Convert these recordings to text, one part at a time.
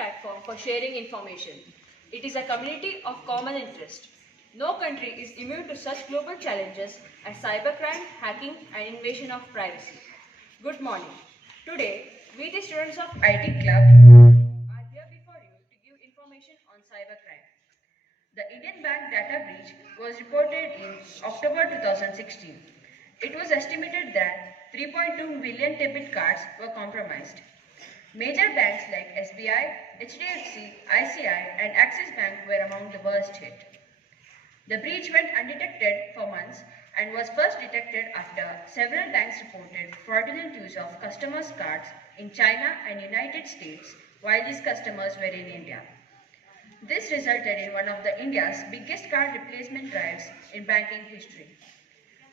platform for sharing information. It is a community of common interest. No country is immune to such global challenges as cybercrime, hacking, and invasion of privacy. Good morning. Today, we, the students of IT Club, are here before you to give information on cybercrime. The Indian Bank data breach was reported in October 2016. It was estimated that 3.2 million debit cards were compromised. Major banks like SBI, HDFC, ICI, and Axis Bank were among the worst hit. The breach went undetected for months and was first detected after several banks reported fraudulent use of customers' cards in China and United States while these customers were in India. This resulted in one of the India's biggest card replacement drives in banking history.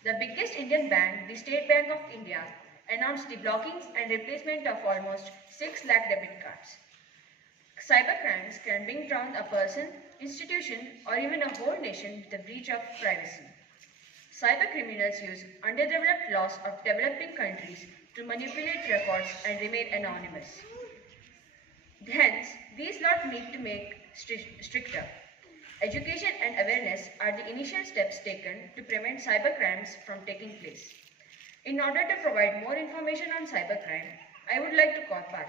The biggest Indian bank, the State Bank of India, announced the blocking and replacement of almost 6 lakh debit cards. Cybercrimes can bring down a person, institution, or even a whole nation with a breach of privacy. Cybercriminals use underdeveloped laws of developing countries to manipulate records and remain anonymous. Hence, these laws need to make stricter. Education and awareness are the initial steps taken to prevent cybercrimes from taking place. In order to provide more information on cybercrime, I would like to call Parth.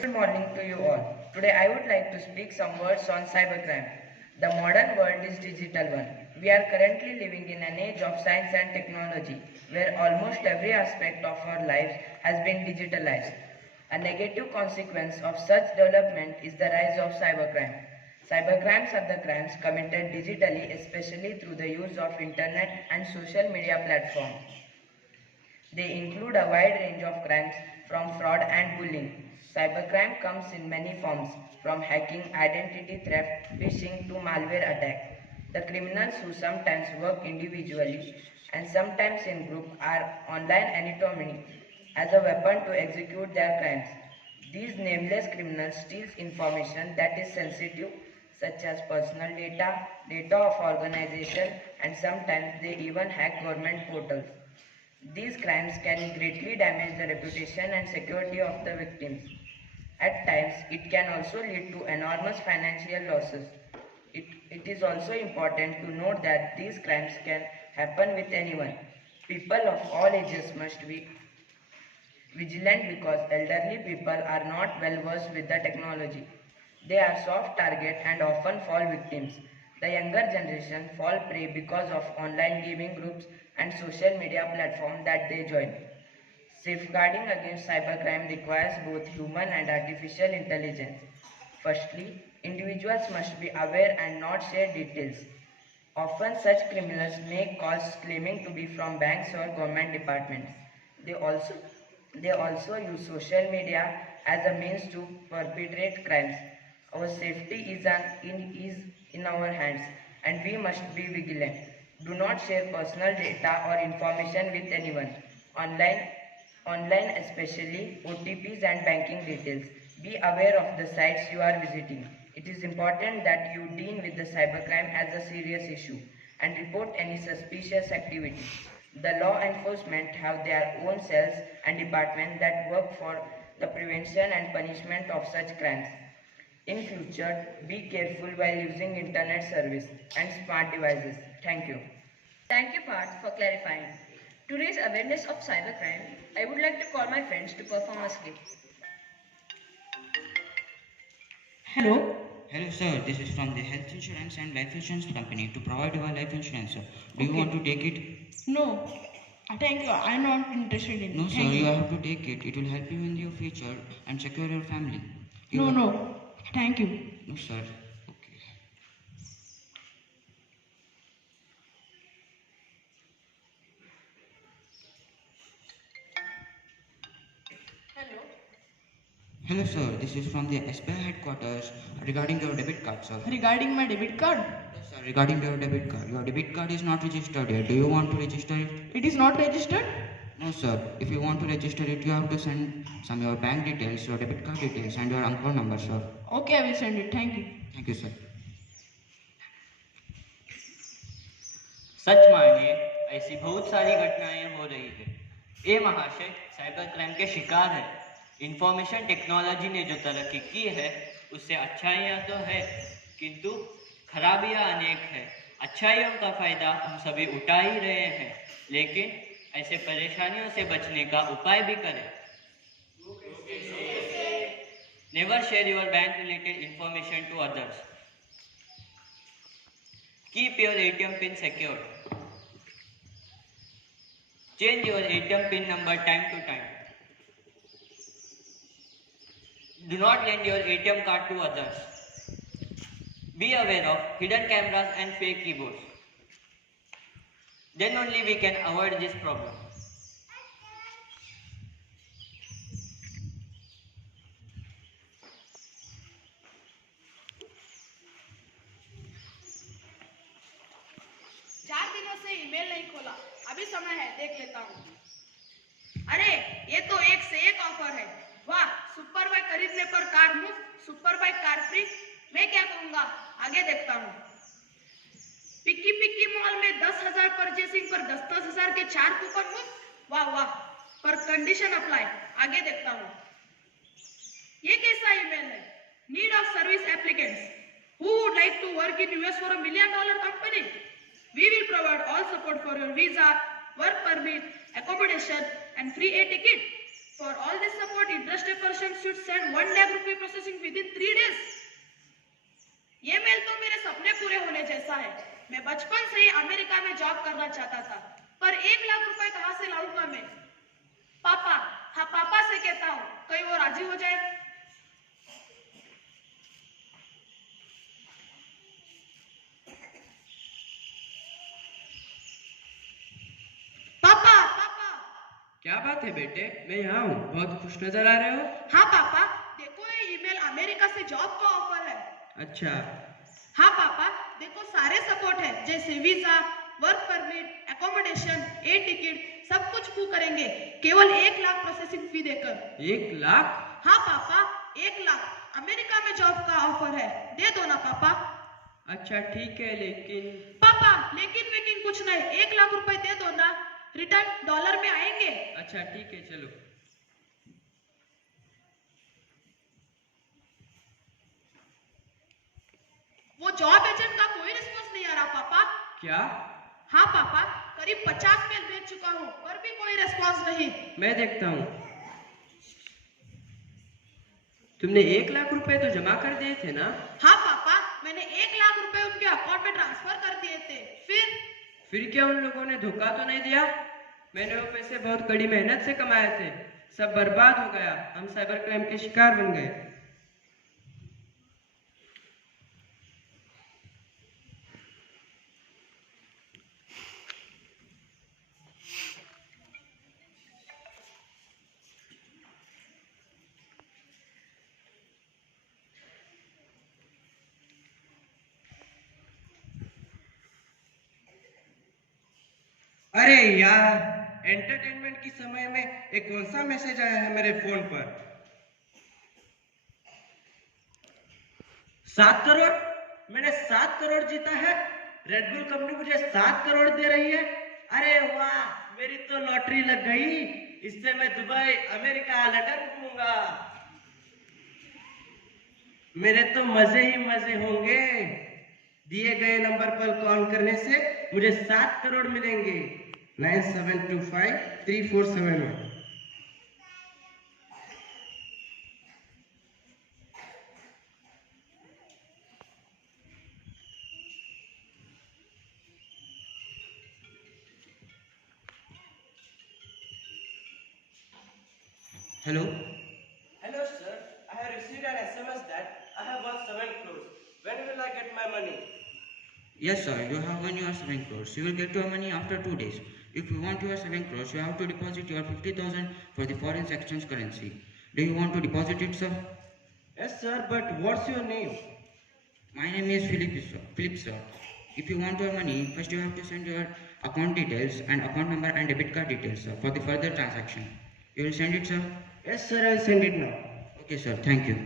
Good morning to you all. Today I would like to speak some words on cybercrime. The modern world is digital one. We are currently living in an age of science and technology where almost every aspect of our lives has been digitalized. A negative consequence of such development is the rise of cybercrime. Cybercrimes are the crimes committed digitally, especially through the use of internet and social media platforms. They include a wide range of crimes from fraud and bullying. Cybercrime comes in many forms, from hacking, identity theft, phishing to malware attack. The criminals who sometimes work individually and sometimes in group are online anonymity as a weapon to execute their crimes. These nameless criminals steal information that is sensitive, such as personal data, data of organization, and sometimes they even hack government portals. These crimes can greatly damage the reputation and security of the victims. At times, it can also lead to enormous financial losses. It is also important to note that these crimes can happen with anyone. People of all ages must be vigilant because elderly people are not well versed with the technology. They are soft target and often fall victims. The younger generation fall prey because of online gaming groups and social media platforms that they join. Safeguarding against cybercrime requires both human and artificial intelligence. Firstly, individuals must be aware and not share details. Often such criminals make calls claiming to be from banks or government departments. They also, they also use social media as a means to perpetrate crimes. Our safety is in our hands and we must be vigilant. Do not share personal data or information with anyone. Online, online especially OTPs and banking details. Be aware of the sites you are visiting. It is important that you deal with the cybercrime as a serious issue and report any suspicious activity. The law enforcement have their own cells and departments that work for the prevention and punishment of such crimes. In future, be careful while using internet service and smart devices. Thank you. Thank you, Parth, for clarifying. To raise awareness of cybercrime, I would like to call my friends to perform a skit. Hello. Hello sir, this is from the health insurance and life insurance company to provide your life insurance sir. Do you Okay. want to take it? No. Thank you. I'm not interested in No it. sir, Thank you have to take it. It will help you in your future and secure your family. No, no. Thank you. No sir. Okay. Hello. Hello sir, this is from the SBI headquarters regarding your debit card sir. Regarding my debit card, Yes sir, regarding your debit card. Your debit card is not registered yet. Do you want to register it? it is not registered. No sir, if you want to register it, you have to send some your bank details, your debit card details and your account number sir. Okay, I will send it. Thank you. Thank you sir. सच मानिए ऐसी बहुत सारी घटनाएं हो रही है। ये महाशय साइबर क्राइम के शिकार है। इंफॉर्मेशन टेक्नोलॉजी ने जो तरक्की की है उससे अच्छाइयाँ तो है किंतु खराबियाँ अनेक है। अच्छाइयों का फायदा हम सभी उठा ही रहे हैं, लेकिन ऐसे परेशानियों से बचने का उपाय भी करें। Never share your bank related information to others. Keep your ATM pin secured. Change your ATM pin number time to time. Do not lend your ATM card to others. Be aware of hidden cameras and fake keyboards. Then only we can avoid this problem. चार दिनों से email नहीं खोला, अभी समय है देख लेता हूँ। अरे ये तो एक से एक ऑफर है। वाह, सुपर बाइक खरीदने पर कार मुफ्त, सुपर बाइक कार फ्री। मैं क्या कहूँगा, आगे देखता हूँ। पिक्की पिक्की मॉल में 10,000 परचेसिंग पर 10,000 के 4 कूपन मुफ्त। वाह वाह, पर कंडीशन अप्लाई। आगे देखता हूँ। ये कैसा ईमेल है? Need of service applicants who would like to work in US for $1 million company. We will provide all support for your visa, work permit, accommodation and free air ticket. For all this support, interested person should send 1 lakh rupee processing within 3 days. ये mail तो मेरे सपने पूरे होने जैसा है। मैं बचपन से ही अमेरिका में जॉब करना चाहता था, पर 1 लाख रुपए कहाँ से लाऊंगा मैं? पापा, हाँ पापा से कहता हूँ, कहीं वो राजी हो जाए। पापा पापा। क्या बात है बेटे, मैं यहाँ हूँ। बहुत खुश नजर आ रहे हो। हाँ पापा, देखो ये ईमेल अमेरिका से जॉब का ऑफर है। अच्छा। हाँ पापा, देखो सारे सपोर्ट है, जैसे visa, work permit, accommodation, air ticket, सब कुछ वो करेंगे, केवल 1 लाख प्रोसेसिंग फी देकर। 1 लाख? हाँ पापा, 1 लाख। अमेरिका में जॉब का ऑफर है, दे दो ना पापा। अच्छा ठीक है, लेकिन पापा लेकिन वेकिन कुछ नहीं, 1 लाख रुपए दे दो ना, रिटर्न डॉलर में आएंगे। अच्छा ठीक है, चलो। वो जॉब एजेंट का कोई रिस्पॉन्स नहीं आ रहा पापा। क्या? हाँ पापा, करीब 50 मेल भेज चुका हूँ, पर भी कोई रिस्पॉन्स नहीं। मैं देखता हूँ। तुमने 1 लाख रुपए तो जमा कर दिए थे ना? हाँ पापा, मैंने 1 लाख रुपए उनके अकाउंट में ट्रांसफर कर दिए थे। फिर क्या उन लोगों ने धोखा तो नहीं दिया? मैंने वो पैसे बहुत कड़ी मेहनत से कमाए थे, सब बर्बाद हो गया। हम साइबर क्राइम के शिकार बन गए। अरे यार, एंटरटेनमेंट की समय में एक कौन सा मैसेज आया है मेरे फोन पर? 7 करोड़? मैंने 7 करोड़ जीता है। रेड बुल कंपनी मुझे 7 करोड़ दे रही है। अरे वाह, मेरी तो लॉटरी लग गई। इससे मैं दुबई, अमेरिका, लंदन घूमूंगा। मेरे तो मजे ही मजे होंगे। दिए गए नंबर पर कॉल करने से मुझे 7 करोड़ मिलेंगे। 97253471। Hello? Hello sir, I have received an SMS that I have won 7 crores. When will I get my money? Yes, sir. You have won your 7 crores. You will get your money after 2 days. If you want your 7 crores, you have to deposit your 50,000 for the foreign exchange currency. Do you want to deposit it, sir? Yes sir, but what's your name? My name is Philip, sir. If you want your money, first you have to send your account details and account number and debit card details, sir, for the further transaction. You will send it, sir? Yes sir, I'll send it now. Okay, sir. Thank you.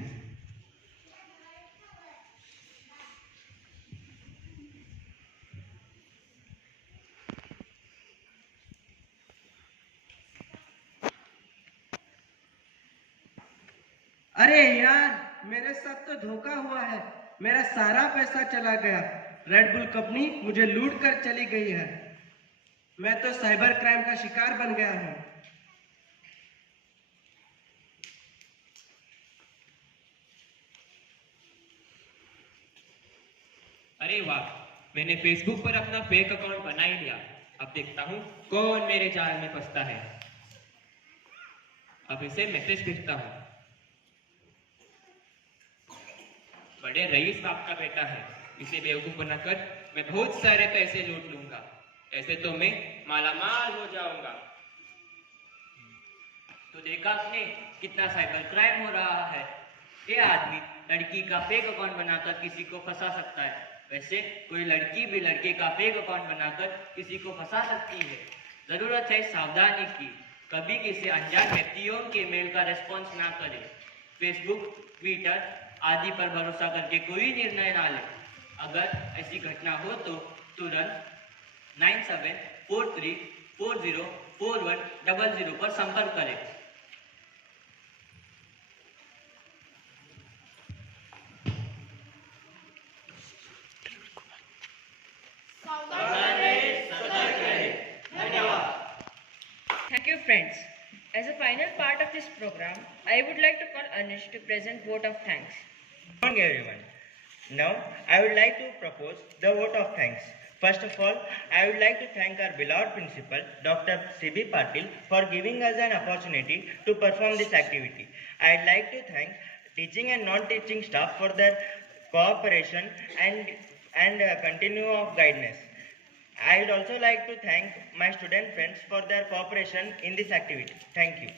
अरे यार, मेरे साथ तो धोखा हुआ है। मेरा सारा पैसा चला गया। रेड बुल कंपनी मुझे लूट कर चली गई है। मैं तो साइबर क्राइम का शिकार बन गया हूँ। अरे वाह, मैंने फेसबुक पर अपना फेक अकाउंट बना ही लिया। अब देखता हूँ कौन मेरे जाल में फंसता है। अब इसे मैसेज भेजता हूँ। बड़े रईस बाप का बेटा है, इसे बेवकूफ बनाकर मैं बहुत सारे पैसे लूट लूंगा। ऐसे तो मैं मालामाल हो जाऊंगा। तो देखा आपने कितना साइबर क्राइम हो रहा है। ये आदमी लड़की का फेक अकाउंट बनाकर किसी को फंसा सकता है। वैसे कोई लड़की भी लड़के का फेक अकाउंट बनाकर किसी को फंसा सकती है। जरूरत है सावधानी की। कभी किसी अनजान व्यक्तियों के मेल का रिस्पॉन्स ना करें। फेसबुक, ट्विटर आदि पर भरोसा करके कोई निर्णय ना लें। अगर ऐसी घटना हो तो तुरंत 9743404100 पर संपर्क करें। Thank you, friends. As a final part of this program, I would like to call Anish to present vote of thanks. Good morning, everyone. Now, I would like to propose the vote of thanks. First of all, I would like to thank our beloved principal, Dr. C.B. Patil, for giving us an opportunity to perform this activity. I'd like to thank teaching and non-teaching staff for their cooperation and continue of guidance. I would also like to thank my student friends for their cooperation in this activity. Thank you.